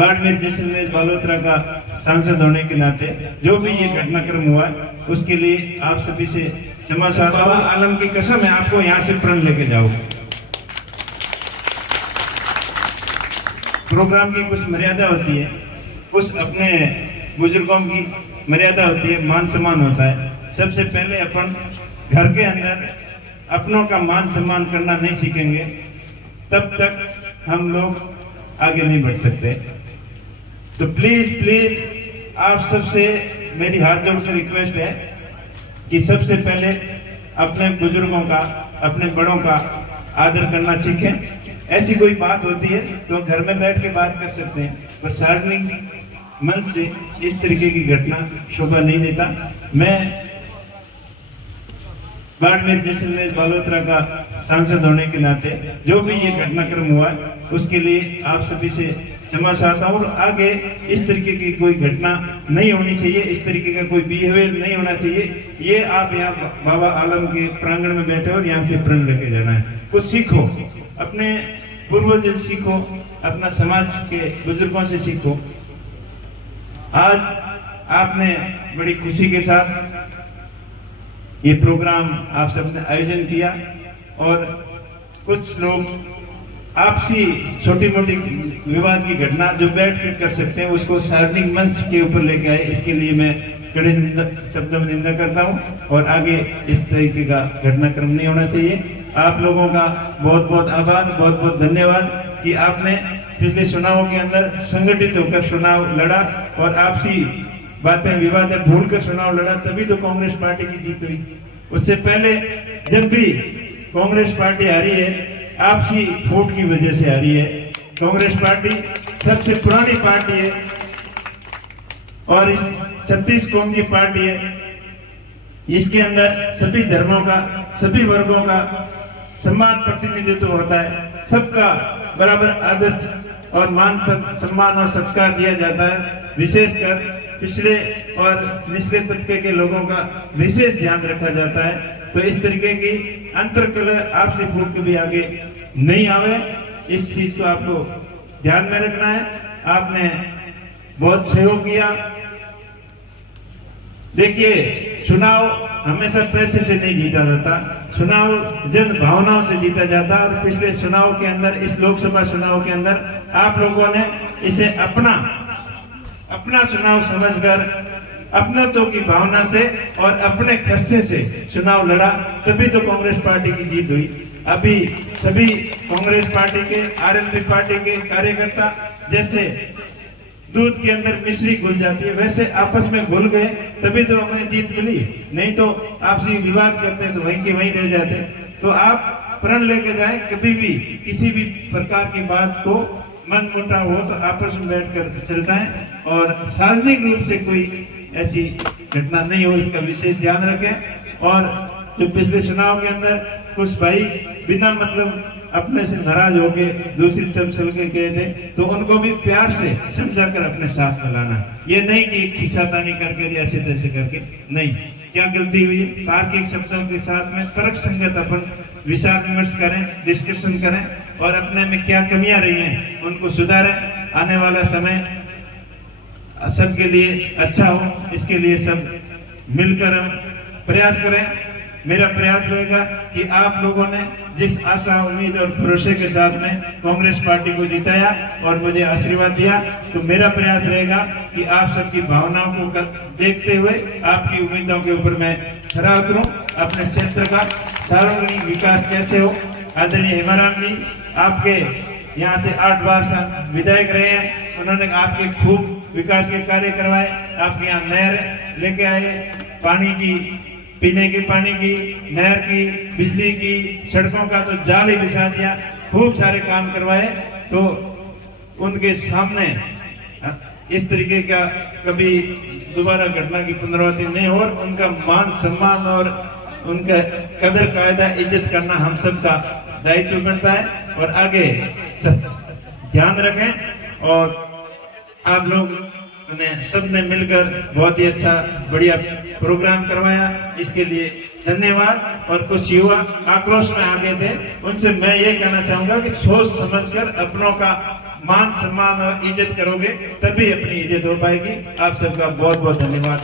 बाड़मेर जैसलमेर बालोतरा का सांसद होने के नाते जो भी ये घटनाक्रम हुआ उसके लिए आप सभी से क्षमा चाहता हूं। आलम की कसम है, आपको यहाँ से प्रण लेके जाओ। प्रोग्राम की कुछ मर्यादा होती है, कुछ अपने बुजुर्गों की मर्यादा होती है, मान सम्मान होता है। सबसे पहले अपन घर के अंदर अपनों का मान सम्मान करना नहीं सीखेंगे तब तक हम लोग आगे नहीं बढ़ सकते। तो प्लीज आप सबसे मेरी हाथ जोड़कर रिक्वेस्ट है कि सबसे पहले अपने बुजुर्गों का, अपने बड़ों का आदर करना सीखें। ऐसी कोई बात होती है तो घर में बैठ के बात कर सकते हैं, पर सार्वजनिक मंच से इस तरीके की घटना शोभा नहीं देता। मैं बाड़मेर जैसलमेर बालोतरा का सांसद होने के नाते जो भी ये घटनाक्रम हुआ उसके लिए आप सभी से क्षमा चाहता हूँ। आगे इस तरीके की कोई घटना नहीं होनी चाहिए, इस तरीके का कोई बिहेवियर नहीं होना चाहिए। ये आप यहाँ बाबा आलम के प्रांगण में बैठे और यहाँ से प्रण लेके जाना है। कुछ सीखो, अपने पूर्वजों से सीखो, अपना समाज के बुजुर्गों से सीखो। आज आपने बड़ी खुशी के साथ ये प्रोग्राम आप सबने आयोजन किया और कुछ लोग आपसी छोटी मोटी विवाद की घटना जो बैठ कर कर सकते हैं उसको सार्वजनिक मंच के ऊपर लेके आए, इसके लिए मैं कड़े शब्दों में निंदा करता हूं। और आगे इस तरीके का घटनाक्रम नहीं होना चाहिए। आप लोगों का बहुत बहुत आभार, बहुत बहुत धन्यवाद कि आपने पिछले चुनावों के अंदर संगठित होकर चुनाव लड़ा और आपसी बातें विवादें भूल कर चुनाव लड़ा, तभी तो कांग्रेस पार्टी की जीत हुई। उससे पहले जब भी कांग्रेस पार्टी हारी है आपसी फूट की वजह से हारी है। कांग्रेस पार्टी सबसे पुरानी पार्टी है और इस 36 कौम की पार्टी है, इसके अंदर सभी धर्मों का, सभी वर्गों का सम्मान प्रतिनिधित्व होता है। सबका बराबर आदर और मान सम्मान और सत्कार दिया जाता है। विशेषकर पिछड़े और निचले तबके के लोगों का विशेष ध्यान रखा जाता है। तो इस तरीके की अंतरकलह आपसे फूट के भी आगे नहीं आवे, इस चीज को आपको ध्यान में रखना है। आपने बहुत सहयोग किया। देखिए, चुनाव हमेशा पैसे से नहीं जीता जाता, चुनाव जन भावनाओं से जीता जाता। और पिछले चुनाव के अंदर, इस लोकसभा चुनाव के अंदर आप लोगों ने इसे अपना चुनाव समझकर अपनत्व की भावना से और अपने खर्चे से चुनाव लड़ा, तभी तो कांग्रेस पार्टी की जीत हुई। अभी सभी कांग्रेस पार्टी के, आरएलपी पार्टी के कार्यकर्ता जैसे दूध के अंदर मिश्री घुल जाती है वैसे आपस में घुल गए, तभी तो हमें जीत मिली। नहीं तो आपसी विवाद करते तो वहीं के वहीं रह जाते। तो आप प्रण लेके जाएं, कभी भी किसी भी प्रकार की बात को मन मुटाव हो तो आपस में बैठकर चलता है और सार्वजनिक रूप से कोई ऐसी घटना नहीं हो, इसका विशेष ध्यान रखें। और जो पिछले चुनाव के अंदर कुछ भाई बिना मतलब अपने से नाराज होके दूसरी तरफ चल के गए थे, तो उनको भी प्यार से समझाकर अपने साथ में लाना। ये नहीं कि खिंचातानी करके ऐसे तैसे करके नहीं। क्या गलती हुई, तार्किक शब्दों के साथ में तर्क संगत अपन विचार विमर्श करें, डिस्कशन करें और अपने में क्या कमियां रही हैं उनको सुधारें। आने वाला समय सबके लिए अच्छा हो, इसके लिए सब मिलकर हम प्रयास करें। मेरा प्रयास रहेगा कि आप लोगों ने जिस आशा, उम्मीद और भरोसे के साथ में कांग्रेस पार्टी को जिताया और मुझे आशीर्वाद दिया, तो मेरा प्रयास रहेगा कि आप सबकी भावनाओं को देखते हुए आपकी उम्मीदों के ऊपर मैं खरा उतरूं। अपने क्षेत्र का सार्वजनिक विकास कैसे हो। आदरणीय हेमाराम जी आपके यहाँ से 8 बार विधायक रहे हैं, उन्होंने आपके खूब विकास के कार्य करवाए। आपके यहाँ नहर लेके आए, पानी की, पीने के पानी की, नहर की, बिजली की, सड़कों का तो जाल ही बिछा दिया, खूब सारे काम करवाए। तो उनके सामने इस तरीके का कभी दोबारा घटना की पुनरावृत्ति नहीं हो और उनका मान सम्मान और उनका कदर कायदा इज्जत करना हम सबका दायित्व बनता है। और आगे ध्यान रखें और आप लोग ने सबने मिलकर बहुत ही अच्छा बढ़िया प्रोग्राम करवाया, इसके लिए धन्यवाद। और कुछ युवा आक्रोश में आ गए थे, उनसे मैं ये कहना चाहूंगा कि सोच समझकर अपनों का मान सम्मान और इज्जत करोगे तभी अपनी इज्जत हो पाएगी। आप सबका बहुत बहुत धन्यवाद।